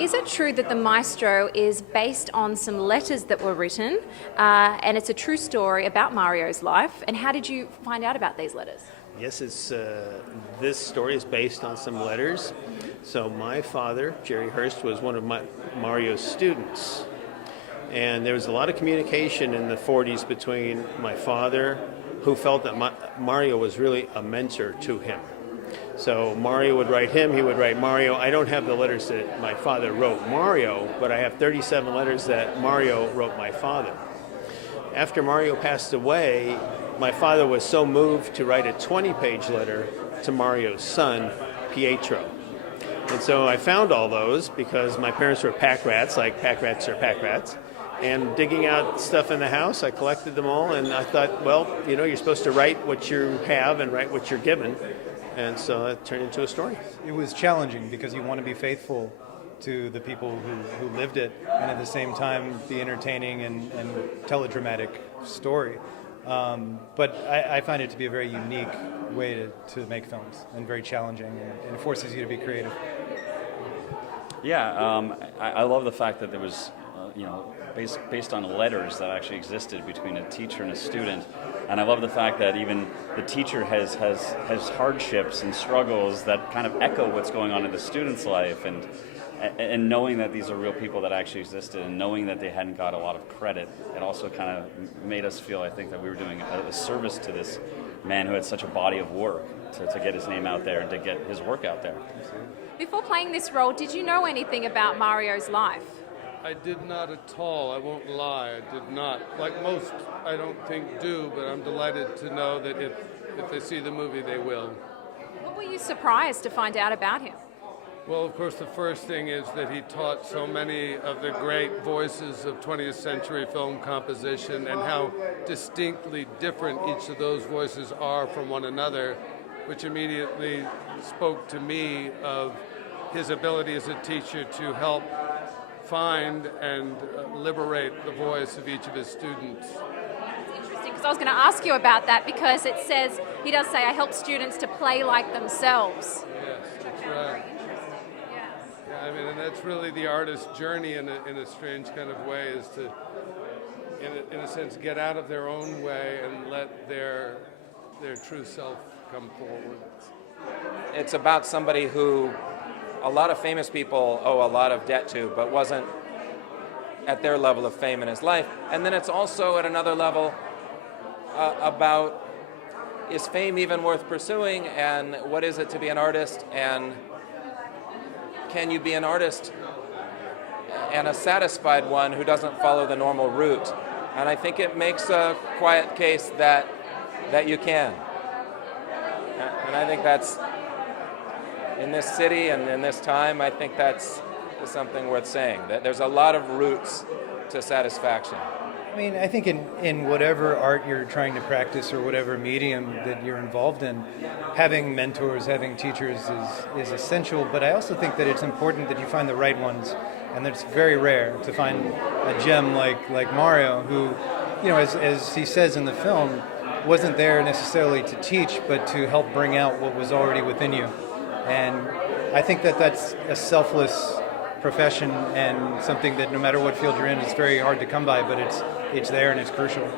Is it true that the Maestro is based on some letters that were written, and it's a true story about Mario's life? And how did you find out about these letters? Yes, this story is based on some letters. So my father, Jerry Herst, was one of Mario's students. And there was a lot of communication in the 40s between my father, who felt that Mario was really a mentor to him. So Mario would write him, he would write Mario. I don't have the letters that my father wrote Mario, but I have 37 letters that Mario wrote my father. After Mario passed away, my father was so moved to write a 20-page letter to Mario's son, Pietro. And so I found all those because my parents were pack rats, like pack rats are pack rats. And digging out stuff in the house, I collected them all, and I thought, well, you're supposed to write what you have and write what you're given. And so it turned into a story. It was challenging because you want to be faithful to the people who lived it, and at the same time be entertaining and tell a dramatic story. But I find it to be a very unique way to make films, and very challenging, and it forces you to be creative. Yeah, I love the fact that there was, based on letters that actually existed between a teacher and a student. And I love the fact that even the teacher has hardships and struggles that kind of echo what's going on in the student's life, and knowing that these are real people that actually existed, and knowing that they hadn't got a lot of credit, it also kind of made us feel, I think, that we were doing a service to this man who had such a body of work to get his name out there and to get his work out there. Before playing this role, did you know anything about Mario's life? I did not at all. I won't lie. I did not. Like most, I don't think do, but I'm delighted to know that if they see the movie, they will. What were you surprised to find out about him? Well, of course, the first thing is that he taught so many of the great voices of 20th century film composition, and how distinctly different each of those voices are from one another, which immediately spoke to me of his ability as a teacher to help find and liberate the voice of each of his students. It's interesting, because I was going to ask you about that, because it says, he does say, I help students to play like themselves. Yes, that's right. Yeah, I mean, and that's really the artist's journey in a strange kind of way, is to, in a sense, get out of their own way and let their true self come forward. It's about somebody who a lot of famous people owe a lot of debt to, but wasn't at their level of fame in his life. And then it's also at another level about, is fame even worth pursuing, and what is it to be an artist, and can you be an artist and a satisfied one who doesn't follow the normal route? And I think it makes a quiet case that you can. And I think that's, in this city and in this time, I think that's something worth saying, that there's a lot of routes to satisfaction. I mean, I think in whatever art you're trying to practice, or whatever medium that you're involved in, having mentors, having teachers is essential, but I also think that it's important that you find the right ones, and that it's very rare to find a gem like Mario, who, as he says in the film, wasn't there necessarily to teach, but to help bring out what was already within you. And I think that that's a selfless profession, and something that no matter what field you're in, it's very hard to come by, but it's there and it's crucial.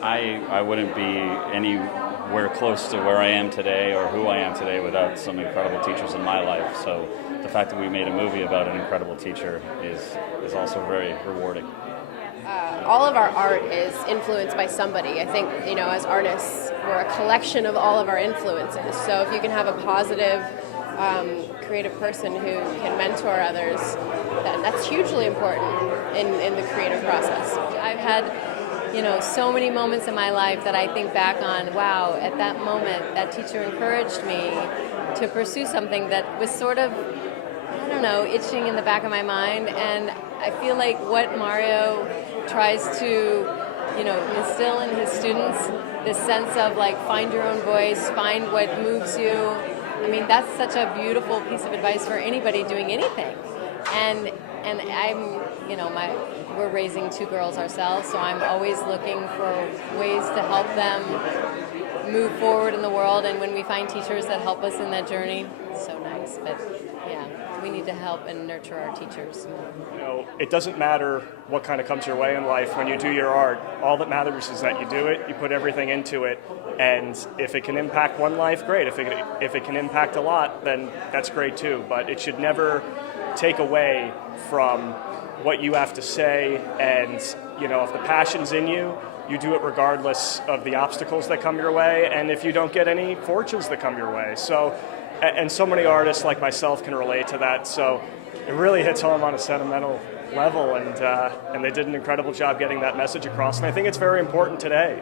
I wouldn't be anywhere close to where I am today or who I am today without some incredible teachers in my life. So the fact that we made a movie about an incredible teacher is also very rewarding. All of our art is influenced by somebody. I think, as artists, we're a collection of all of our influences. So if you can have a positive, creative person who can mentor others, that's hugely important in the creative process. I've had, so many moments in my life that I think back on, wow, at that moment, that teacher encouraged me to pursue something that was sort of, itching in the back of my mind. And I feel like what Mario tries to, instill in his students, this sense of find your own voice, find what moves you. I mean, that's such a beautiful piece of advice for anybody doing anything. And I'm, we're raising 2 girls ourselves, so I'm always looking for ways to help them move forward in the world. And when we find teachers that help us in that journey, It's so nice. But yeah, we need to help and nurture our teachers more. It doesn't matter what kind of comes your way in life when you do your art. All that matters is that you do it, you put everything into it, and if it can impact one life, great. If it can impact a lot, then that's great too. But it should never take away from what you have to say, and if the passion's in you, you do it regardless of the obstacles that come your way, and if you don't get any fortunes that come your way. So, and so many artists like myself can relate to that. So it really hits home on a sentimental level, and they did an incredible job getting that message across. And I think it's very important today.